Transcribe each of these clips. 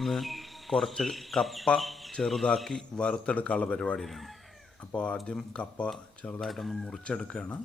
ഇന്ന് കുറച്ച് കപ്പ ചെറുതാക്കി വറുത്തെടുക്കാനുള്ള പരിപാടിയിലാണ്. അപ്പോൾ ആദ്യം കപ്പ ചെറുതായിട്ടൊന്ന് മുറിച്ചെടുക്കുകയാണ്.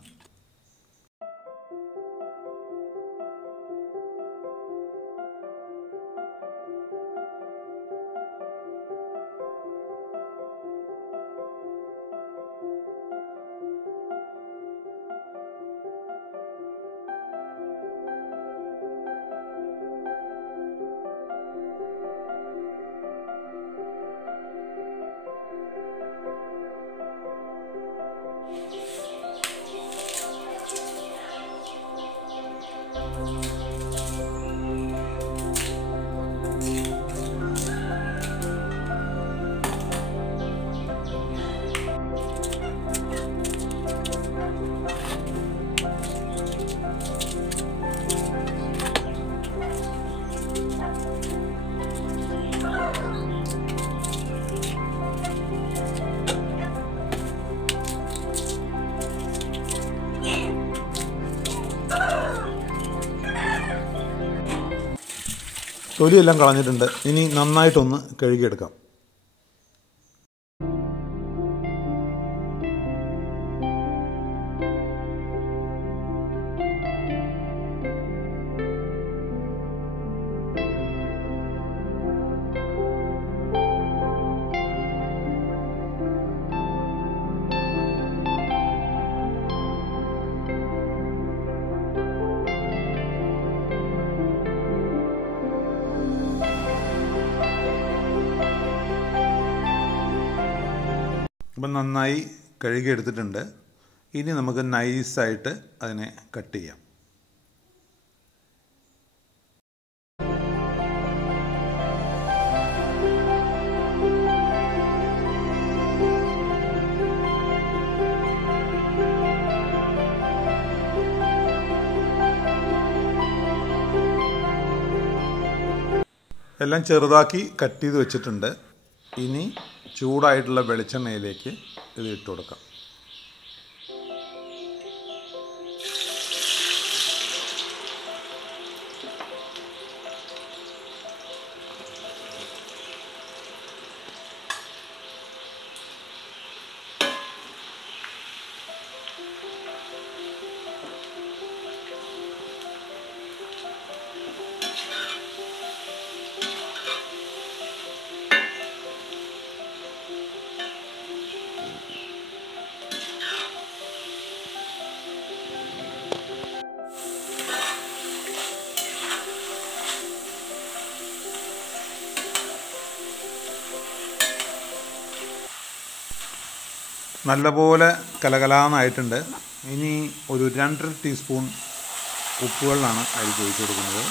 തൊലിയെല്ലാം കളഞ്ഞിട്ടുണ്ട്. ഇനി നന്നായിട്ടൊന്ന് കഴുകിയെടുക്കാം. അപ്പം നന്നായി കഴുകിയെടുത്തിട്ടുണ്ട്. ഇനി നമുക്ക് നൈസായിട്ട് അതിനെ കട്ട് ചെയ്യാം. എല്ലാം ചെറുതാക്കി കട്ട് ചെയ്ത് വെച്ചിട്ടുണ്ട്. ഇനി ചൂടായിട്ടുള്ള വെളിച്ചെണ്ണയിലേക്ക് ഇത് ഇട്ട് കൊടുക്കാം. നല്ലപോലെ കലകലാന്നായിട്ടുണ്ട്. ഇനി ഒരു 2.5 ടീസ്പൂൺ ഉപ്പുവെള്ളമാണ് അതിൽ ഒഴിച്ച് കൊടുക്കുന്നത്.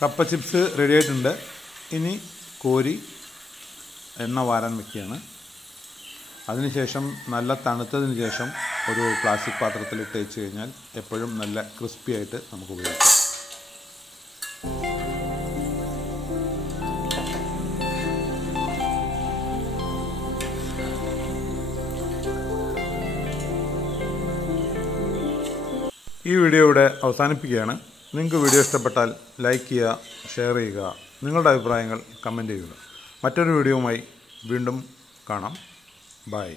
കപ്പ ചിപ്സ് റെഡി ആയിട്ടുണ്ട്. ഇനി കോരി എണ്ണ വാരാൻ വയ്ക്കുകയാണ്. അതിനുശേഷം നല്ല തണുത്തതിന് ശേഷം ഒരു പ്ലാസ്റ്റിക് പാത്രത്തിലിട്ട് വെച്ച് കഴിഞ്ഞാൽ എപ്പോഴും നല്ല ക്രിസ്പി ആയിട്ട് നമുക്ക് ഉപയോഗിക്കാം. ഈ വീഡിയോ ഇവിടെ അവസാനിപ്പിക്കുകയാണ്. നിങ്ങൾക്ക് വീഡിയോ ഇഷ്ടപ്പെട്ടാൽ ലൈക്ക് ചെയ്യുക, ഷെയർ ചെയ്യുക, നിങ്ങളുടെ അഭിപ്രായങ്ങൾ കമൻറ്റ് ചെയ്യുക. മറ്റൊരു വീഡിയോയുമായി വീണ്ടും കാണാം. ബൈ.